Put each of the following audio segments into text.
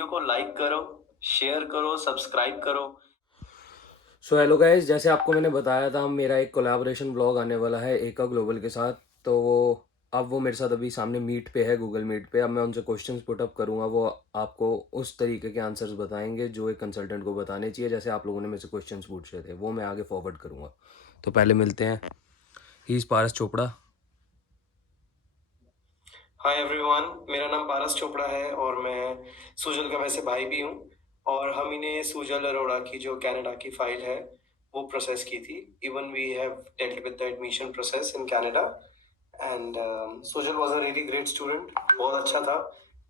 Video को like करो, share करो, सब्सक्राइब करो। सो हेलो गाइस, जैसे आपको मैंने बताया था मेरा एक कोलैबोरेशन व्लॉग आने वाला है एका ग्लोबल के साथ। तो वो मेरे साथ अभी सामने मीट पे है, गूगल मीट पे। अब मैं उनसे क्वेश्चंस पुट अप करूंगा, वो आपको उस तरीके के आंसर्स बताएंगे जो एक कंसल्टेंट को बताने चाहिए। जैसे आप लोगों ने मेरे से क्वेश्चंस पूछे थे वो मैं आगे फॉरवर्ड करूंगा। तो पहले मिलते हैं। He is Paras Chopra. Hi everyone, मेरा नाम पारस चोपड़ा है और मैं सुजल का वैसे भाई भी हूँ। और हम इन्हें सुजल अरोड़ा की जो कनाडा की फाइल है वो प्रोसेस की थी। Even we have dealt with the admission process in Canada. And Sujal was a really great student, बहुत अच्छा था,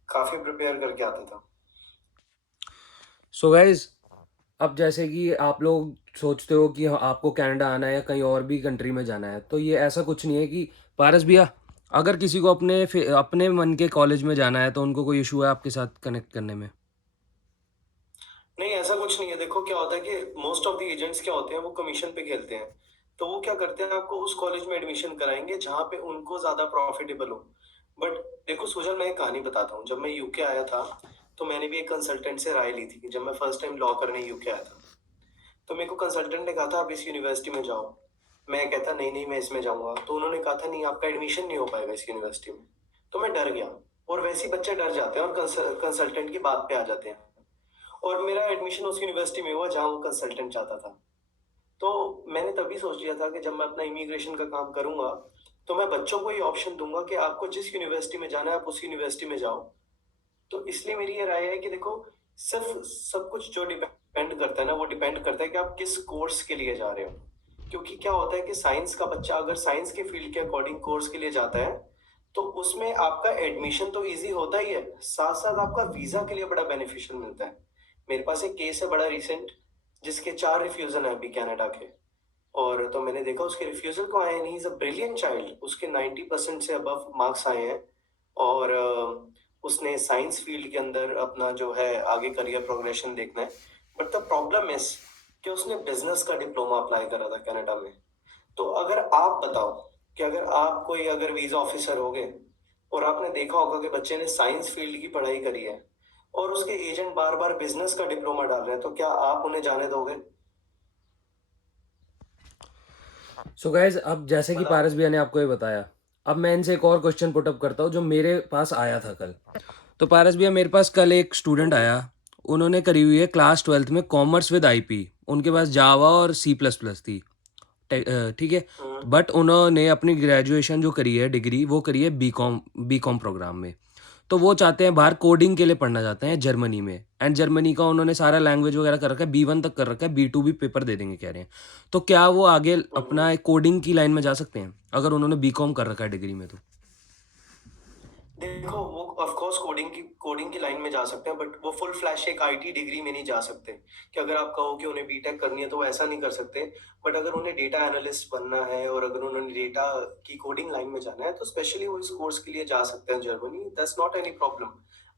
काफ़ी प्रिपेयर करके आता था। सो गाइज, अब जैसे कि आप लोग सोचते हो कि आपको कनाडा आना है या कहीं और भी कंट्री में जाना है, तो ये ऐसा कुछ नहीं है कि पारस भैया, अगर किसी को अपने मन के कॉलेज में जाना है तो उनको कोई इशू है आपके साथ कनेक्ट करने में? नहीं, ऐसा कुछ नहीं है। देखो क्या होता है कि मोस्ट ऑफ द एजेंट्स क्या होते हैं, वो कमीशन पे खेलते हैं। तो वो क्या करते हैं, आपको उस कॉलेज में एडमिशन कराएंगे जहाँ पे उनको ज्यादा प्रॉफिटेबल हो। बट देखो सुजल, मैं एक कहानी बताता हूँ। जब मैं यूके आया था तो मैंने भी एक कंसल्टेंट से राय ली थी कि जब मैं फर्स्ट टाइम लॉ करने यूके आया था, तो मेरे को कंसल्टेंट ने कहा था आप इस यूनिवर्सिटी में जाओ। मैं कहता नहीं नहीं, मैं इसमें जाऊंगा। तो उन्होंने कहा था नहीं, आपका एडमिशन नहीं हो पाएगा इस यूनिवर्सिटी में। तो मैं डर गया। और वैसे ही बच्चे डर जाते हैं और कंसल्टेंट की बात पे आ जाते हैं। और मेरा एडमिशन उस यूनिवर्सिटी में हुआ जहाँ वो कंसल्टेंट चाहता था। तो मैंने तभी सोच लिया था कि जब मैं अपना इमिग्रेशन का काम करूंगा तो मैं बच्चों को ये ऑप्शन दूंगा कि आपको जिस यूनिवर्सिटी में जाना है आप उस यूनिवर्सिटी में जाओ। तो इसलिए मेरी ये राय है कि देखो, सिर्फ सब कुछ जो डिपेंड करता है ना, वो डिपेंड करता है कि आप किस कोर्स के लिए जा रहे हो। क्योंकि क्या होता है कि साइंस का बच्चा अगर साइंस के फील्ड के अकॉर्डिंग कोर्स के लिए जाता है तो उसमें आपका एडमिशन तो इजी होता ही है, साथ साथ आपका वीजा के लिए बड़ा बेनिफिशियल मिलता है। मेरे पास एक केस है बड़ा रिसेंट, जिसके 4 रिफ्यूजल है अभी कनाडा के। और तो मैंने देखा उसके रिफ्यूजल को आए नहीं, इज अ ब्रिलियंट चाइल्ड, उसके 90% से अबव मार्क्स आए हैं। और उसने साइंस फील्ड के अंदर अपना जो है आगे करियर प्रोग्रेशन देखना है। बट द प्रॉब्लम इज कि उसने बिजनेस का डिप्लोमा अप्लाई करा था कनाडा में। तो अगर आप बताओ कि अगर आप कोई अगर वीजा ऑफिसर होगे और आपने देखा होगा कि बच्चे ने साइंस फील्ड की पढ़ाई करी है और उसके एजेंट बार बार बिजनेस का डिप्लोमा डाल रहे हैं, तो क्या आप उन्हें जाने दोगे? सो गाइज, अब जैसे कि बताओ। पारस भैया ने आपको ये बताया, अब मैं इनसे एक और क्वेश्चन पुटअप करता हूँ जो मेरे पास आया था कल। तो पारस भैया, मेरे पास कल एक स्टूडेंट आया। उन्होंने करी हुई है क्लास 12th में कॉमर्स विद आईपी। उनके पास जावा और सी प्लस प्लस थी। ठीक है। हम्म। बट उन्होंने अपनी ग्रेजुएशन जो करी है, डिग्री, वो करी है बी कॉम प्रोग्राम में। तो वो चाहते हैं बाहर कोडिंग के लिए पढ़ना चाहते हैं जर्मनी में। एंड जर्मनी का उन्होंने सारा लैंग्वेज वगैरह कर रखा है, B1 तक कर रखा है, B2 भी पेपर दे देंगे कह रहे हैं। तो क्या वो आगे हम्म। अपना कोडिंग की लाइन में जा सकते हैं अगर उन्होंने B.Com कर रखा है डिग्री में? तो देखो, वो ऑफ कोर्स कोडिंग की लाइन में जा सकते हैं, बट वो फुल फ्लैश एक आईटी डिग्री में नहीं जा सकते। कि अगर आप कहो कि उन्हें बीटेक करनी है तो वो ऐसा नहीं कर सकते। बट अगर उन्हें डेटा एनालिस्ट बनना है और अगर उन्होंने डेटा की कोडिंग लाइन में जाना है तो स्पेशली वो इस कोर्स के लिए जा सकते हैं Germany, that's not any problem.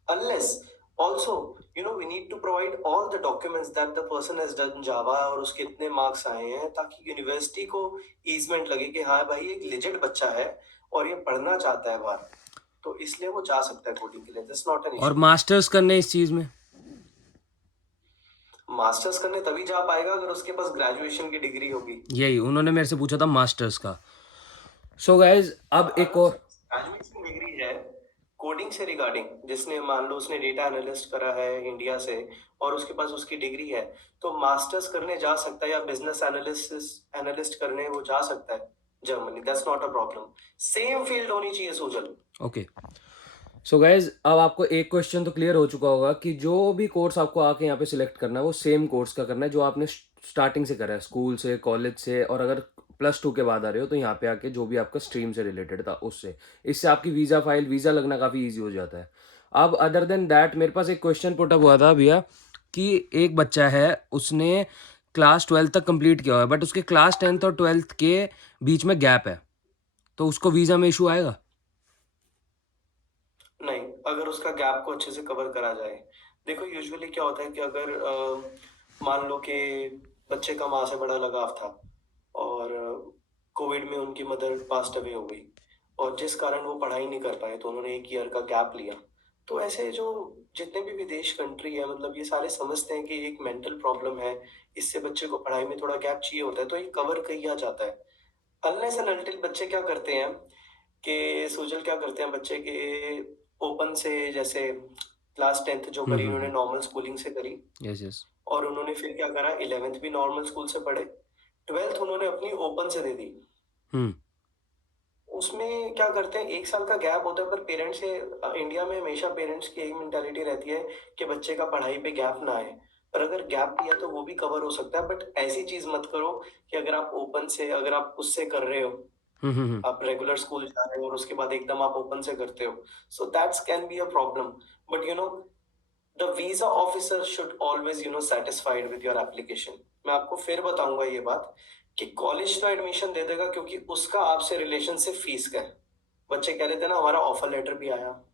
Unless also we need to provide all the documents that the person has done Java और उसके इतने मार्क्स आए हैं, ताकि यूनिवर्सिटी को ईजमेंट लगे कि हाँ भाई एक लेजेंड बच्चा है और ये पढ़ना चाहता है बाहर। तो इसलिए वो जा सकता है कोडिंग के लिए, दैट्स नॉट एन और इशू। मास्टर्स करने इस चीज़ में? मास्टर्स करने तभी जा पाएगा अगर उसके पास ग्रेजुएशन की डिग्री होगी। यही उन्होंने मेरे से पूछा था, मास्टर्स का। सो गाइज, अब एक अगर और। उसके पास ग्रेजुएशन डिग्री है कोडिंग से रिगार्डिंग, जिसने मान लो उसने डेटा एनालिस्ट करा है इंडिया से और उसके पास उसकी डिग्री है, तो मास्टर्स करने जा सकता है या बिजनेस एनालिस्ट करने वो जा सकता है Germany, that's not a problem. Same field होनी चाहिए सोजल। ओके। सो गाइज, अब आपको एक क्वेश्चन तो क्लियर हो चुका होगा कि जो भी कोर्स आपको आके यहाँ पे सिलेक्ट करना है वो सेम कोर्स का करना है जो आपने स्टार्टिंग से करा है, स्कूल से, कॉलेज से। और अगर +2 के बाद आ रहे हो तो यहाँ पे आके जो भी आपका स्ट्रीम से रिलेटेड था उससे, इससे आपकी वीज़ा लगना काफ़ी ईजी हो जाता है। अब अदर देन दैट, मेरे पास एक क्वेश्चन पुट अप हुआ था भैया कि एक बच्चा है, उसने क्लास 12 तक कंप्लीट किया हुआ है बट उसके क्लास 10th और 12th के बीच में गैप है। तो उसको वीज़ा में इशू आएगा? नहीं, अगर उसका गैप को अच्छे से कवर करा जाए। देखो यूजुअली क्या होता है कि अगर मान लो कि बच्चे का माँ से बड़ा लगाव था और कोविड में उनकी मदर पास्ट अवे हो गई और जिस कारण वो पढ़ाई नहीं कर पाए तो उन्होंने एक ईयर का गैप लिया। तो ऐसे जो जितने भी विदेश कंट्री है मतलब ये सारे समझते हैं कि एक मेंटल प्रॉब्लम है, इससे बच्चे को पढ़ाई में थोड़ा गैप चाहिए होता है, तो ये कवर किया जाता है। अनलेस एंड अनटिल बच्चे क्या करते हैं कि सोशल क्या करते हैं बच्चे के ओपन से जैसे क्लास 10th जो हुँ, करी हुँ, उन्होंने हुँ। नॉर्मल स्कूलिंग से करी यस, यस। और उन्होंने फिर क्या करा 11th भी नॉर्मल स्कूल से पढ़े, 12th उन्होंने अपनी ओपन से दे दी। हुँ। उसमें क्या करते हैं 1 साल का गैप होता है पर पेरेंट्स से इंडिया में हमेशा पेरेंट्स की यही मेंटालिटी रहती है कि बच्चे का पढ़ाई पे गैप ना आए। पर अगर गैप भी है तो वो भी कवर हो सकता है बट ऐसी चीज़ मत करो कि अगर आप ओपन से अगर आप उससे कर रहे हो, हुँ, हुँ, हुँ। आप रेगुलर स्कूल जा रहे हो और उसके बाद एकदम आप ओपन से करते हो। So that's can be a problem. But the visa officer should always satisfied with your application. मैं आपको फिर बताऊँगा ये बात कि कॉलेज तो एडमिशन दे देगा क्योंकि उसका आपसे रिलेशन सिर्फ़ फीस का है। बच्चे कह रहे थे ना हमारा ऑफर लेटर भी आया,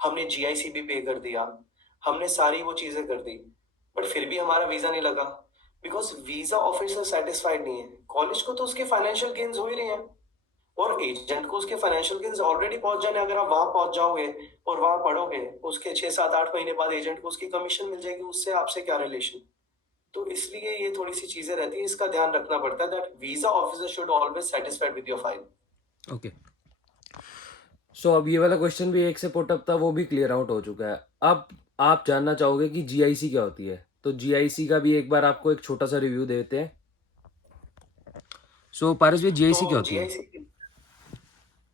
हमने जीआईसी भी पे कर दिया, हमने सारी वो चीज़ें कर दी, बट फिर भी हमारा वीज़ा नहीं लगा, बिकॉज़ वीज़ा ऑफिसर सैटिस्फाइड नहीं है। कॉलेज को तो उसके फाइनेंशियल गेन्स हो ही रहे हैं और एजेंट को उसके फाइनेंशियल गेन्स ऑलरेडी पहुँच जाने अगर आप वहाँ पहुँच जाओगे और वहाँ पढ़ोगे, उसके 6, 7, 8 महीने बाद एजेंट को उसकी कमीशन मिल जाएगी, उससे आपसे क्या रिलेशन? तो इसलिए ये थोड़ी-सी चीज़ें रहती हैं, इसका ध्यान रखना पड़ता है that visa officer should always satisfied with your file. Okay. So अब ये वाला क्वेश्चन भी एक से पुट अप था, वो भी क्लियर आउट हो चुका है। अब आप जानना चाहोगे कि जीआईसी क्या होती है? तो जीआईसी का भी एक बार आपको एक छोटा-सा रिव्यू देते हैं। सो पारस भई तो जीआईसी क्या होती है? जीआईसी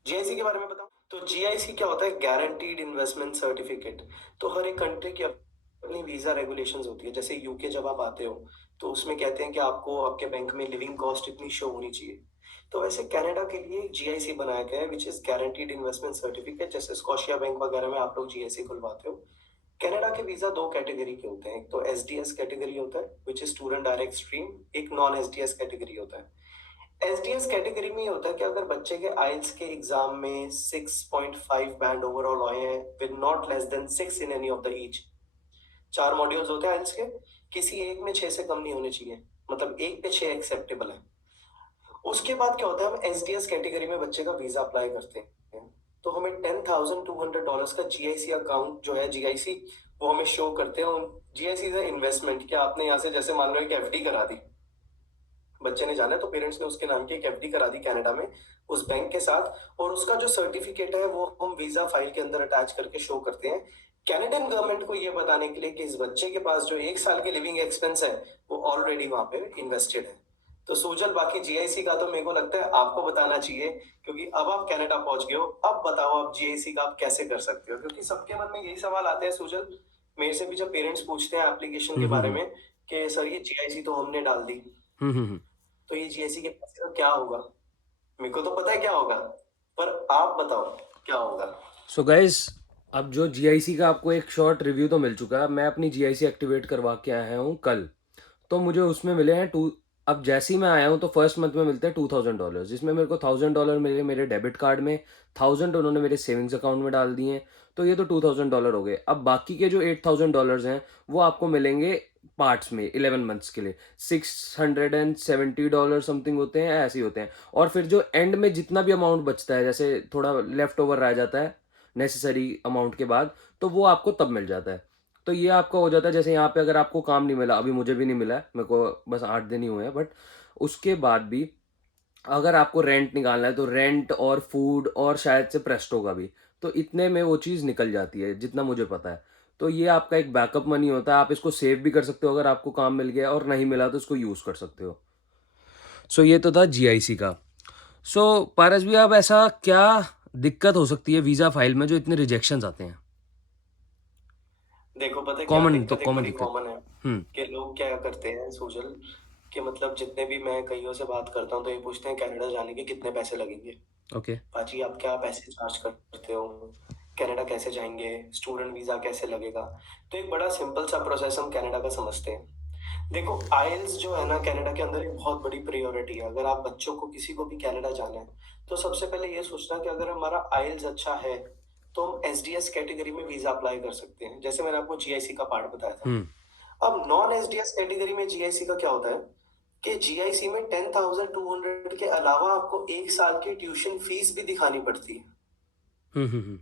जीआईसी के बारे में बताऊं तो जीआईसी क्या होता है गारंटीड इन्वेस्टमेंट सर्टिफिकेट। तो हर एक कंट्री की अपनी वीजा रेगुलेशंस होती है जैसे यूके जब आप आते हो तो उसमें कहते हैं कि आपको आपके बैंक में लिविंग कॉस्ट इतनी शो होनी चाहिए। तो वैसे कनाडा के लिए जीआईसी बनाया गया है which is guaranteed investment certificate. जैसे स्कॉशिया बैंक वगैरह में आप लोग जीआईसी खुलवाते हो। कनाडा के वीजा दो कैटेगरी के होते हैं, एक तो एसडीएस कैटेगरी होता है which is student direct stream, एक नॉन एसडीएस कैटेगरी होता है। एसडीएस कैटेगरी में ये होता है कि अगर बच्चे के आइल्स के एग्जाम में 6.5 बैंड ओवरऑल आए हैं with not less than 6 in any of the each, चार मॉड्यूल्स होते हैं आइल्स के, किसी एक में 6 से कम नहीं होने चाहिए, मतलब एक पे 6 एक्सेप्टेबल है। उसके बाद क्या होता है हम एसडीएस कैटेगरी में बच्चे का वीजा अप्लाई करते हैं तो हमें $10,200 का जीआईसी अकाउंट जो है जीआईसी वो हमें शो करते हैं। जीआईसी इज इन्वेस्टमेंट, क्या आपने यहाँ से जैसे मान लो एक एफडी करा दी, बच्चे ने जाना है तो पेरेंट्स ने उसके नाम की एक एफडी करा दी कनाडा में उस बैंक के साथ और उसका जो सर्टिफिकेट है वो हम वीजा फाइल के अंदर अटैच करके शो करते हैं कैनेडियन गवर्नमेंट को ये बताने के लिए कि इस बच्चे के पास जो 1 साल के लिविंग एक्सपेंस है वो ऑलरेडी वहां पे इन्वेस्टेड है। तो सूजल बाकी जीआईसी का तो मेरे को लगता है आपको बताना चाहिए क्योंकि अब आप कनाडा पहुंच गए हो। अब बताओ आप जीआईसी का आप कैसे कर सकते हो क्योंकि सबके मन में यही सवाल आते हैं सूजल। मेरे से भी जब पेरेंट्स पूछते हैं एप्लीकेशन हुँ, के हुँ, बारे हुँ। में कि सर ये जीआईसी तो हमने डाल दी हुँ, हुँ, हुँ। तो ये जीएसटी के पैसे का क्या होगा? मेरे को तो पता है क्या होगा, पर आप बताओ क्या होगा? सो गाइस अब जो जीआईसी का आपको एक शॉर्ट रिव्यू तो मिल चुका है। मैं अपनी जीआईसी एक्टिवेट करवा के आया हूँ कल। तो मुझे उसमें मिले हैं टू अब जैसे ही मैं आया हूँ तो फर्स्ट मंथ में मिलते हैं $2000 जिसमें मेरे को $1000 मिले मेरे डेबिट कार्ड में, 1000 उन्होंने मेरे सेविंग्स अकाउंट में डाल दिए हैं। तो ये तो $2000 हो गए। अब बाकी के जो $8000 हैं वो आपको मिलेंगे पार्ट्स में 11 मंथ्स के लिए। $670 समथिंग होते हैं, ऐसे ही होते हैं। और फिर जो एंड में जितना भी अमाउंट बचता है जैसे थोड़ा लेफ्ट ओवर रह जाता है नेसेसरी अमाउंट के बाद, तो वो आपको तब मिल जाता है। तो ये आपका हो जाता है जैसे यहाँ पे अगर आपको काम नहीं मिला, अभी मुझे भी नहीं मिला है, मेरे को बस 8 दिन ही हुए हैं, बट उसके बाद भी अगर आपको रेंट निकालना है तो रेंट और फूड और शायद से प्रेस्टो का भी, तो इतने में वो चीज़ निकल जाती है जितना मुझे पता है। तो ये आपका एक बैकअप मनी होता है, आप इसको सेव भी कर सकते हो अगर आपको काम मिल गया और नहीं मिला तो इसको यूज़ कर सकते हो। सो ये तो था जीआईसी का। सो पारस भी अब ऐसा क्या दिक्कत हो सकती है वीज़ा फाइल में जो इतने रिजेक्शंस आते हैं? देखो पता है क्या कॉमन तो दिक्कत एक कॉमन बड़ी दिक्कत। कॉमन है हुँ, कि लोग क्या करते हैं सोशल कि मतलब जितने भी मैं कईयों से बात करता हूँ तो ये पूछते हैं कनाडा जाने के कितने पैसे लगेंगे। ओके। पाजी आप क्या पैसे चार्ज करते हो? कनाडा कैसे जाएंगे? स्टूडेंट वीजा कैसे लगेगा? तो एक बड़ा सिंपल सा प्रोसेस हम कनाडा का समझते हैं। देखो आइल्स जो है ना कनाडा के अंदर एक बहुत बड़ी प्रायोरिटी है। अगर आप बच्चों को किसी को भी कनाडा जाना है तो सबसे पहले ये सोचना कि अगर हमारा आइल्स अच्छा है तो हम एसडीएस कैटेगरी में वीजा अप्लाई कर सकते हैं जैसे मैंने आपको जीआईसी का पार्ट बताया था। हुँ। अब नॉन एसडीएस कैटेगरी में जीआईसी का क्या होता है कि जीआईसी में 10,200 के अलावा आपको 1 साल की ट्यूशन फीस भी दिखानी पड़ती है। हुँ, हुँ, हुँ।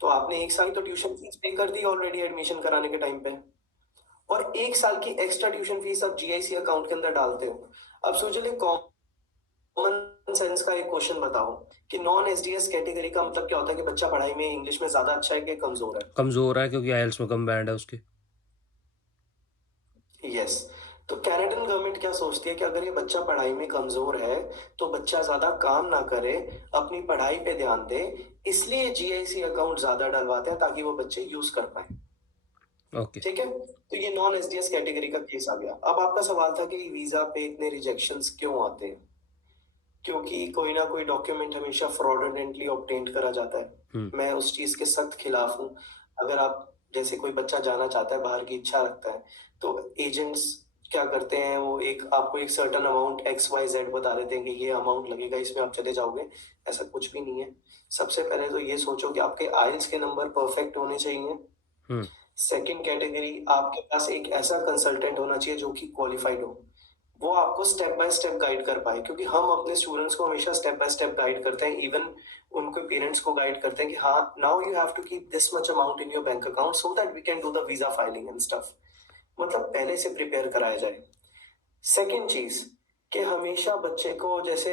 तो आपने 1 साल तो ट्यूशन फीस पे कर दी ऑलरेडी एडमिशन कराने के टाइम पे, और 1 साल की एक्स्ट्रा ट्यूशन फीस आप जीआईसी अकाउंट के अंदर डालते हो। अब सोचिए कॉमन सेंस का एक क्वेश्चन बताओ कि नॉन एसडीएस कैटेगरी का मतलब क्या होता है कि बच्चा पढ़ाई में इंग्लिश में ज़्यादा अच्छा है कि कमज़ोर है? कमज़ोर है क्योंकि आईएलटीएस में कम बैंड है उसके। यस। तो कनाडियन गवर्नमेंट क्या सोचती है कि अगर ये बच्चा पढ़ाई में कमजोर है तो बच्चा ज्यादा काम ना करे, अपनी पढ़ाई पे ध्यान दे, इसलिए जीआईसी अकाउंट ज्यादा डलवाते हैं ताकि वो बच्चे यूज कर पाए। ओके। ठीक है, तो ये नॉन एसडीएस कैटेगरी का केस आ गया। अब आपका सवाल था कि वीजा पे इतने रिजेक्शंस क्यों आते हैं? क्योंकि कोई ना कोई डॉक्यूमेंट हमेशा फ्रॉडुलेंटली ऑब्टेन्ड करा जाता है। हुँ, मैं उस चीज के सख्त खिलाफ हूँ। अगर आप जैसे कोई बच्चा जाना चाहता है, बाहर की इच्छा रखता है, तो एजेंट्स क्या करते हैं, वो एक आपको एक certain amount X Y Z बता देते हैं कि ये अमाउंट लगेगा, इसमें आप चले जाओगे। ऐसा कुछ भी नहीं है। सबसे पहले तो ये सोचो कि आपके आइल्स के नंबर परफेक्ट होने चाहिए। हुँ, सेकंड कैटेगरी, आपके पास एक ऐसा कंसल्टेंट होना चाहिए जो कि क्वालिफाइड हो, वो आपको स्टेप बाय स्टेप गाइड कर पाए, क्योंकि हम अपने स्टूडेंट्स को हमेशा स्टेप बाय स्टेप गाइड करते हैं। इवन उनके पेरेंट्स को गाइड करते हैं कि हाँ, now you have to keep this much amount in your bank account so that we can do the visa filing and stuff. मतलब पहले से प्रिपेयर कराया जाए। सेकंड चीज, कि हमेशा बच्चे को जैसे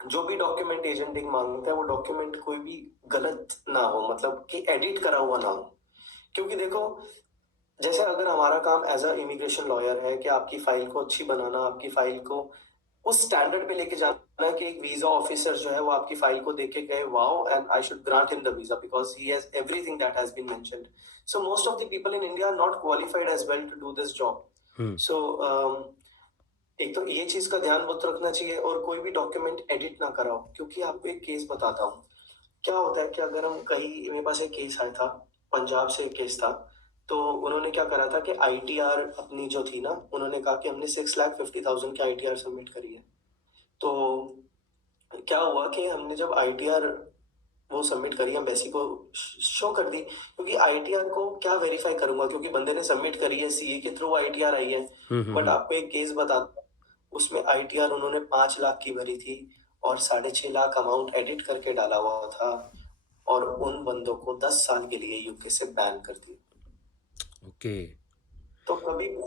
जो भी डॉक्यूमेंट एजेंटिंग मांगता है वो डॉक्यूमेंट कोई भी गलत ना हो, मतलब कि एडिट करा हुआ ना हो। क्योंकि देखो, जैसे अगर हमारा काम एज अ इमिग्रेशन लॉयर है कि आपकी फाइल को अच्छी बनाना, आपकी फाइल को उस स्टैंडर्ड पे लेके जाना है कि एक वीजा ऑफिसर जो है वो आपकी फाइल को देख के कहे wow and I should grant him the visa because he has everything that has been mentioned. So most of the people in India are not qualified as well to do this job. Hmm, so एक तो ये चीज का ध्यान बहुत रखना चाहिए, और कोई भी डॉक्यूमेंट एडिट ना कराओ। क्योंकि आपको एक केस बताता हूँ, क्या होता है कि अगर हम कहीं, मेरे पास एक केस आया था, पंजाब से एक केस था। तो उन्होंने क्या करा था कि आईटीआर अपनी जो थी ना, उन्होंने कहा कि हमने 6,50,000 की आईटीआर सबमिट करी है। तो क्या हुआ कि हमने जब आईटीआर वो सबमिट करी, एम्बेसी को शो कर दी, क्योंकि आईटीआर को क्या वेरीफाई करूंगा, क्योंकि बंदे ने सबमिट करी है, सीए के थ्रू आईटीआर आई है। हुँ, हुँ, बट हुँ। आपको एक केस बताता हूँ, उसमें आईटीआर उन्होंने 5 लाख की भरी थी, और 6.5 लाख अमाउंट एडिट करके डाला हुआ था, और उन बंदों को 10 साल के लिए यूके से बैन कर दिया। ओके, तो कभी भी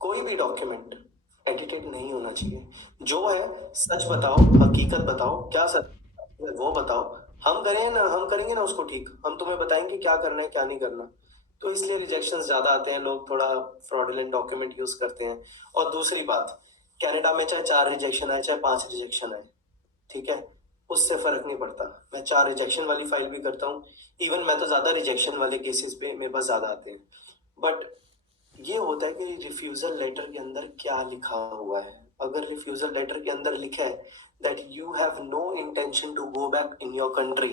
कोई भी डॉक्यूमेंट एडिटेड नहीं होना चाहिए। जो है सच बताओ, हकीकत बताओ, क्या सच है वो बताओ। हम करें ना, हम करेंगे ना उसको ठीक, हम तुम्हें बताएंगे क्या करना है क्या नहीं करना। तो इसलिए रिजेक्शन ज्यादा आते हैं, लोग थोड़ा फ्रॉडुलेंट डॉक्यूमेंट यूज करते हैं। और दूसरी बात, कनाडा में चाहे 4 रिजेक्शन आए चाहे 5 रिजेक्शन आए, ठीक है, उससे फर्क नहीं पड़ता। मैं 4 रिजेक्शन वाली फाइल भी करता हूँ। इवन मैं तो ज्यादा रिजेक्शन वाले केसेस पे मेरे पास ज्यादा आते हैं। बट ये होता है कि रिफ्यूजल लेटर के अंदर क्या लिखा हुआ है। अगर रिफ्यूजल लेटर के अंदर लिखा है that you have no intention to go back in your country,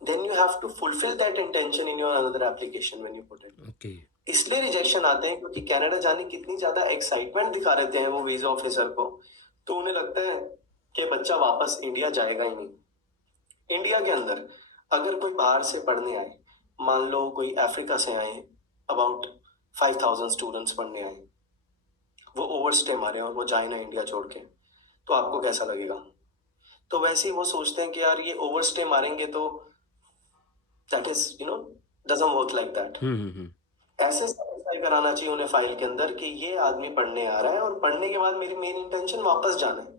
then you have to fulfil that intention in your another application when you put it. Okay, इसलिए रिजेक्शन आते हैं क्योंकि कनाडा जाने की इतनी ज्यादा एक्साइटमेंट दिखा देते हैं वो वीजा ऑफिसर को, तो उन्हें लगता है कि बच्चा वापस इंडिया जाएगा ही नहीं। इंडिया के अंदर अगर कोई बाहर से पढ़ने आए, मान लो कोई अफ्रीका से आए, अबाउट 5,000 स्टूडेंट्स पढ़ने आए, वो ओवर स्टे मारे और वो जाए ना इंडिया छोड़ के, तो आपको कैसा लगेगा? तो वैसे ही वो सोचते हैं कि यार ये ओवर स्टे मारेंगे तो that is doesn't work like that. Hmm, hmm, hmm. ऐसे स्पेसिफाई कराना चाहिए उन्हें फाइल के अंदर कि ये आदमी पढ़ने आ रहा है और पढ़ने के बाद मेरी मेन इंटेंशन वापस जाना है।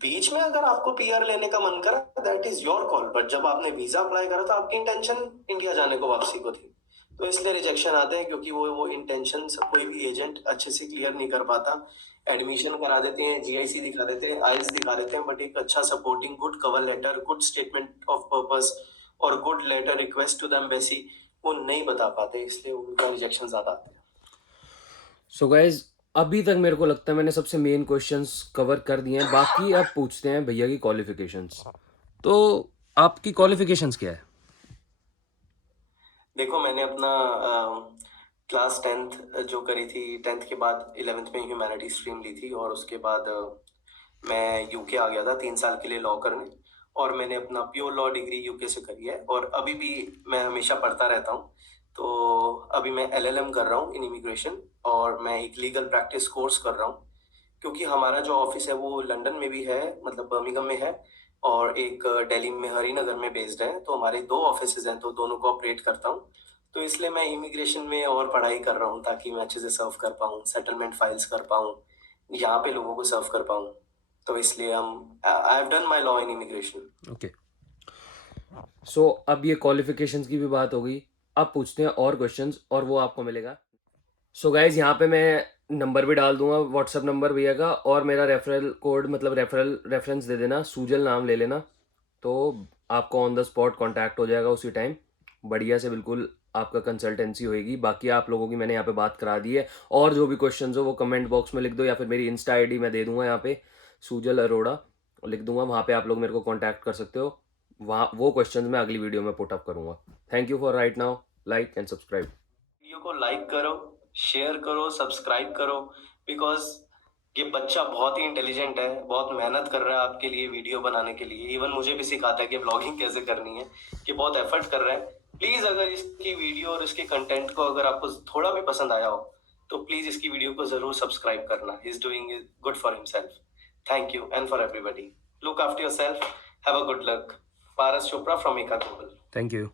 बीच में अगर आपको पीआर लेने का मन करा, that is your call, but जब आपने वीजा अप्लाई करा था आपकी इंटेंशन इंडिया जाने को, वापसी को थी। तो इसलिए रिजेक्शन आते हैं क्योंकि वो इंटेंशन कोई भी एजेंट अच्छे से क्लियर नहीं कर पाता। एडमिशन करा देते हैं, जीआईसी दिखा देते हैं, आइल्स दिखा देते हैं, बट एक अच्छा supporting good cover letter, good statement of purpose और good letter request to the embassy वो नहीं बता पाते, इसलिए उनका रिजेक्शन ज्यादा आता है। सो गाइज़, अभी तक मेरे को लगता है मैंने सबसे मेन क्वेश्चंस कवर कर दिए हैं। बाकी अब पूछते हैं भैया की क्वालिफ़िकेशंस। तो आपकी क्वालिफ़िकेशंस क्या है? देखो, मैंने अपना क्लास 10th जो करी थी, 10th के बाद 11th में ह्यूमैनिटी स्ट्रीम ली थी, और उसके बाद मैं यूके आ गया था 3 साल के लिए लॉ करने। और मैंने अपना प्योर लॉ डिग्री यूके से करी है, और अभी भी मैं हमेशा पढ़ता रहता हूँ। तो अभी मैं एलएलएम कर रहा हूँ इन इमिग्रेशन, और मैं एक लीगल प्रैक्टिस कोर्स कर रहा हूँ, क्योंकि हमारा जो ऑफिस है वो लंदन में भी है, मतलब बर्मिंघम में है, और एक दिल्ली में हरिनगर में बेस्ड है, तो हमारे 2 ऑफ़िसेज़ हैं, तो दोनों को ऑपरेट करता हूँ। तो इसलिए मैं इमिग्रेशन में और पढ़ाई कर रहा हूँ ताकि मैं अच्छे से सर्व कर पाऊँ, सेटलमेंट फाइल्स कर पाऊँ, यहाँ पे लोगों को सर्व कर पाऊँ। तो इसलिए I have done my law in immigration. Okay. So अब ये क्वालिफिकेशंस की भी बात हो गई। अब पूछते हैं और क्वेश्चंस और वो आपको मिलेगा। सो गाइज़ यहाँ पे मैं नंबर भी डाल दूँगा, व्हाट्सएप नंबर भैया का, और मेरा रेफरल कोड मतलब रेफरेंस दे देना, सूजल नाम ले लेना। तो आपको ऑन द स्पॉट कॉन्टैक्ट हो जाएगा उसी टाइम। बढ़िया से बिल्कुल आपका कंसल्टेंसी होएगी। बाकी आप लोगों की मैंने यहाँ पे बात करा दी है, और जो भी क्वेश्चंस हो वो कमेंट बॉक्स में लिख दो, या फिर मेरी इंस्टा आईडी मैं दे दूँगा यहाँ पे, सूजल अरोड़ा लिख दूँगा, वहाँ पे आप लोग मेरे को कॉन्टैक्ट कर सकते हो। वहाँ वो क्वेश्चंस मैं अगली वीडियो में पुट अप करूँगा। Thank you for right now, like and subscribe. Video को लाइक करो, शेयर करो, सब्सक्राइब करो, बिकॉज़ ये बच्चा बहुत ही इंटेलिजेंट है, बहुत मेहनत कर रहा है आपके लिए वीडियो बनाने के लिए। इवन मुझे भी सिखाता है कि व्लॉगिंग कैसे करनी है, ये बहुत एफर्ट कर रहा है। प्लीज़ अगर इसकी वीडियो और इसके कंटेंट को अगर आपको थोड़ा भी पसंद आया हो, तो प्लीज़ इसकी वीडियो को ज़रूर सब्सक्राइब करना। He is doing good for himself. Thank you and for everybody. Look after yourself, have a good luck. Paras Chopra from एका ग्लोबल। Thank you.